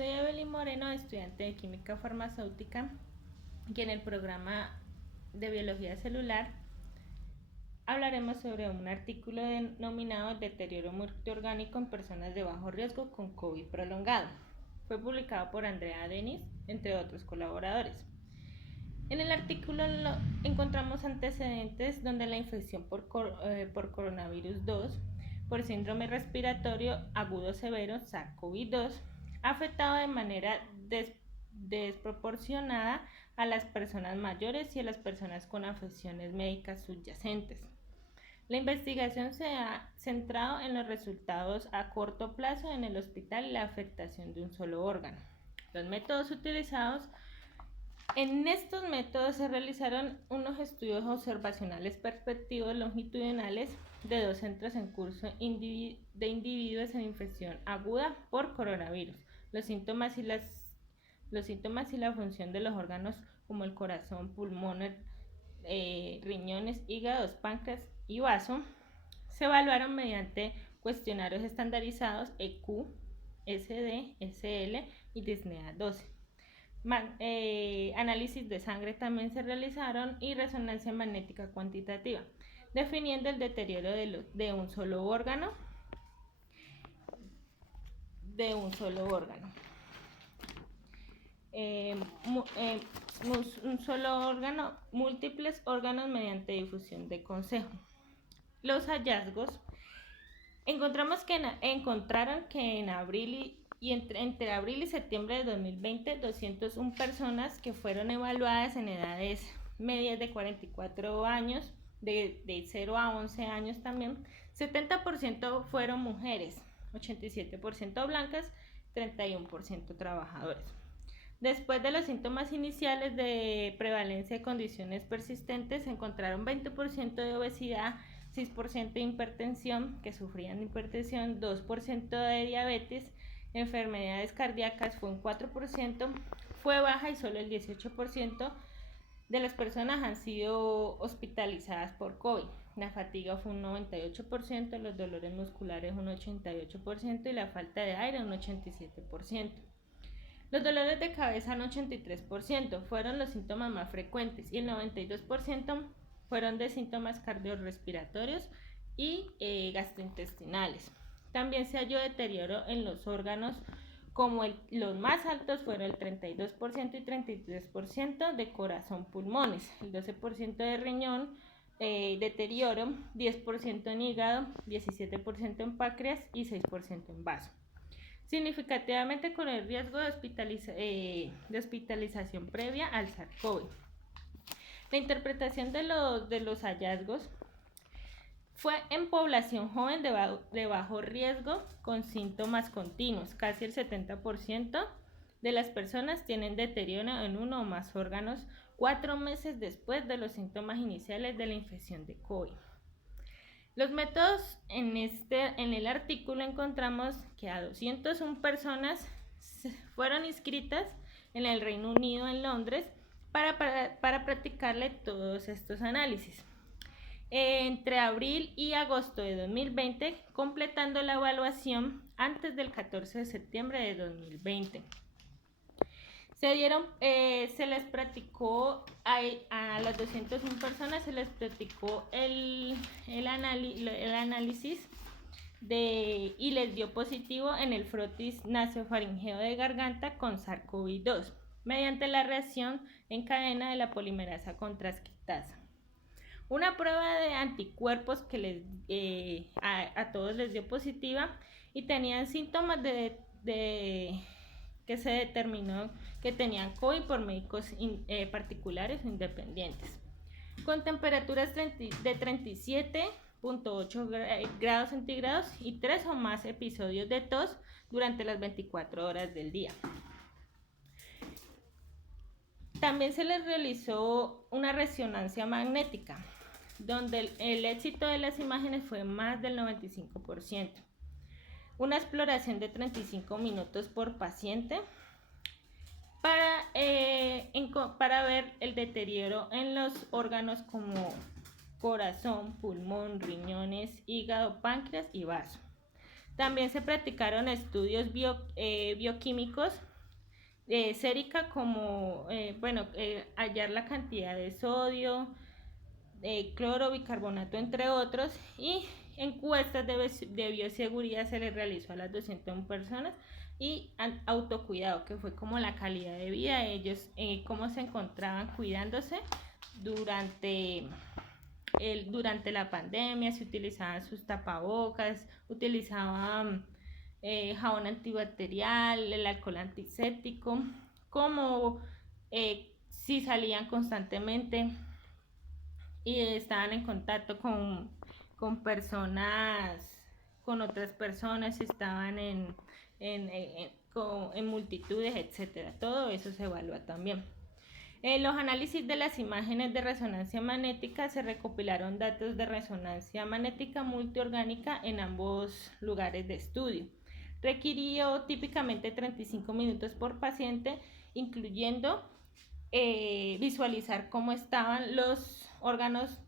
Soy Evelyn Moreno, estudiante de Química Farmacéutica, y en el programa de Biología Celular hablaremos sobre un artículo denominado Deterioro multiorgánico en personas de bajo riesgo con COVID prolongado. Fue publicado por Andrea Denis, entre otros colaboradores. En el artículo encontramos antecedentes donde la infección por coronavirus 2 por síndrome respiratorio agudo severo SARS-CoV-2 ha afectado de manera desproporcionada a las personas mayores y a las personas con afecciones médicas subyacentes. La investigación se ha centrado en los resultados a corto plazo en el hospital y la afectación de un solo órgano. Los métodos utilizados. En estos métodos se realizaron unos estudios observacionales perspectivos longitudinales de 2 centros en curso de individuos en infección aguda por coronavirus. Los síntomas y la función de los órganos como el corazón, pulmones, riñones, hígados, páncreas y vaso se evaluaron mediante cuestionarios estandarizados EQ, SD, SL y DISNEA-12. Análisis de sangre también se realizaron y resonancia magnética cuantitativa, definiendo el deterioro de un solo órgano. Un solo órgano, múltiples órganos mediante difusión de consejo. Los hallazgos. Encontraron que en abril entre abril y septiembre de 2020, 201 personas que fueron evaluadas en edades medias de 44 años, de 0 a 11 años también, 70% fueron mujeres, 87% blancas, 31% trabajadores. Después de los síntomas iniciales de prevalencia de condiciones persistentes, se encontraron 20% de obesidad, 6% de hipertensión, que sufrían de hipertensión, 2% de diabetes, enfermedades cardíacas fue un 4%, fue baja y solo el 18% de las personas han sido hospitalizadas por COVID. La fatiga fue un 98%, los dolores musculares un 88% y la falta de aire un 87%. Los dolores de cabeza un 83% fueron los síntomas más frecuentes y el 92% fueron de síntomas cardiorrespiratorios y gastrointestinales. También se halló deterioro en los órganos, como los más altos fueron el 32% y 33% de corazón, pulmones, el 12% de riñón, deterioro, 10% en hígado, 17% en páncreas y 6% en vaso. Significativamente con el riesgo de hospitalización previa al SARS-CoV. La interpretación de los hallazgos fue en población joven de bajo riesgo con síntomas continuos. Casi el 70% de las personas tienen deterioro en uno o más órganos 4 meses después de los síntomas iniciales de la infección de COVID. Los métodos en el artículo encontramos que a 201 personas fueron inscritas en el Reino Unido, en Londres, para practicarle todos estos análisis. Entre abril y agosto de 2020, completando la evaluación antes del 14 de septiembre de 2020. Se les practicó a las 201 personas, se les practicó el análisis y les dio positivo en el frotis nasofaringeo de garganta con SARS-CoV-2 mediante la reacción en cadena de la polimerasa con transcriptasa. Una prueba de anticuerpos que a todos les dio positiva y tenían síntomas que se determinó que tenían COVID por médicos particulares o independientes. Con temperaturas de 37.8 grados centígrados y 3 o más episodios de tos durante las 24 horas del día. También se les realizó una resonancia magnética, donde el éxito de las imágenes fue más del 95%. Una exploración de 35 minutos por paciente para ver el deterioro en los órganos como corazón, pulmón, riñones, hígado, páncreas y vaso. También se practicaron estudios bioquímicos sérica como, hallar la cantidad de sodio, cloro, bicarbonato, entre otros, y encuestas de bioseguridad se les realizó a las 201 personas, y autocuidado, que fue como la calidad de vida de ellos, cómo se encontraban cuidándose durante la pandemia, si utilizaban sus tapabocas, utilizaban jabón antibacterial, el alcohol antiséptico, como si salían constantemente y estaban en contacto con personas, con otras personas, estaban en multitudes, etcétera. Todo eso se evalúa también. En los análisis de las imágenes de resonancia magnética se recopilaron datos de resonancia magnética multiorgánica en ambos lugares de estudio. Requirió típicamente 35 minutos por paciente, incluyendo visualizar cómo estaban los órganos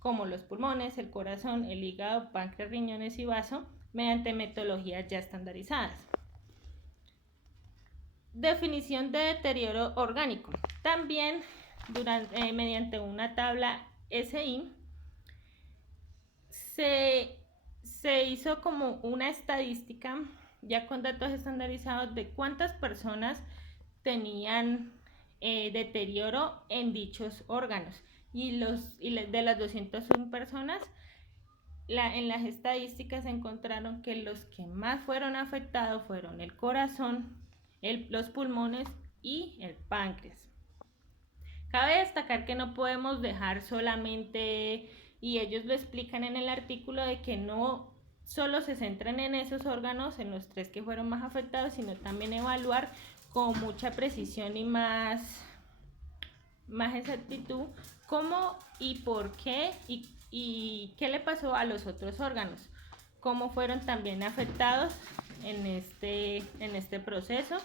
como los pulmones, el corazón, el hígado, páncreas, riñones y vaso, mediante metodologías ya estandarizadas. Definición de deterioro orgánico. También mediante una tabla SI se hizo como una estadística ya con datos estandarizados de cuántas personas tenían deterioro en dichos órganos, y de las 201 personas en las estadísticas se encontraron que los que más fueron afectados fueron el corazón, los pulmones y el páncreas. Cabe destacar que no podemos dejar solamente, y ellos lo explican en el artículo, de que no solo se centran en esos órganos, en los 3 que fueron más afectados, sino también evaluar con mucha precisión y más exactitud cómo y por qué y qué le pasó a los otros órganos, cómo fueron también afectados en este proceso,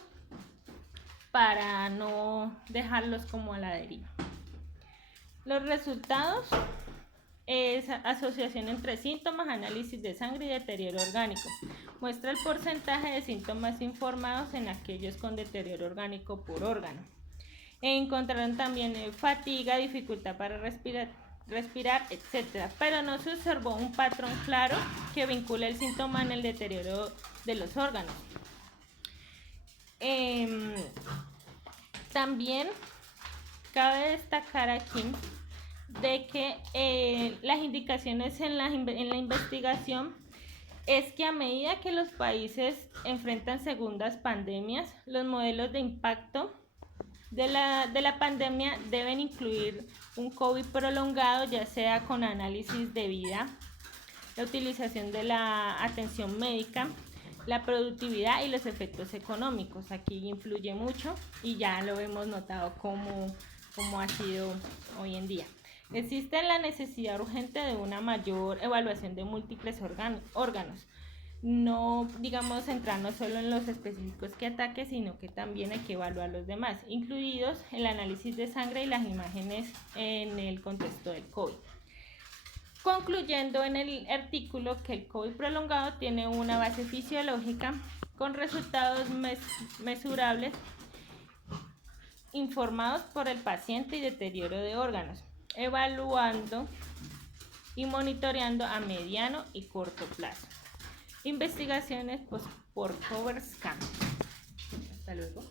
para no dejarlos como a la deriva. Los resultados es asociación entre síntomas, análisis de sangre y deterioro orgánico. Muestra el porcentaje de síntomas informados en aquellos con deterioro orgánico por órgano. Encontraron también fatiga, dificultad para respirar, etc. Pero no se observó un patrón claro que vincule el síntoma en el deterioro de los órganos. También cabe destacar aquí de que las indicaciones en la investigación es que a medida que los países enfrentan segundas pandemias, los modelos de impacto de la pandemia deben incluir un COVID prolongado, ya sea con análisis de vida, la utilización de la atención médica, la productividad y los efectos económicos. Aquí influye mucho y ya lo hemos notado como ha sido hoy en día. Existe la necesidad urgente de una mayor evaluación de múltiples órganos. No, digamos, centrarnos solo en los específicos que ataque, sino que también hay que evaluar los demás, incluidos el análisis de sangre y las imágenes en el contexto del COVID. Concluyendo en el artículo que el COVID prolongado tiene una base fisiológica con resultados mesurables informados por el paciente y deterioro de órganos, evaluando y monitoreando a mediano y corto plazo. Investigaciones por CoverScan. Hasta luego.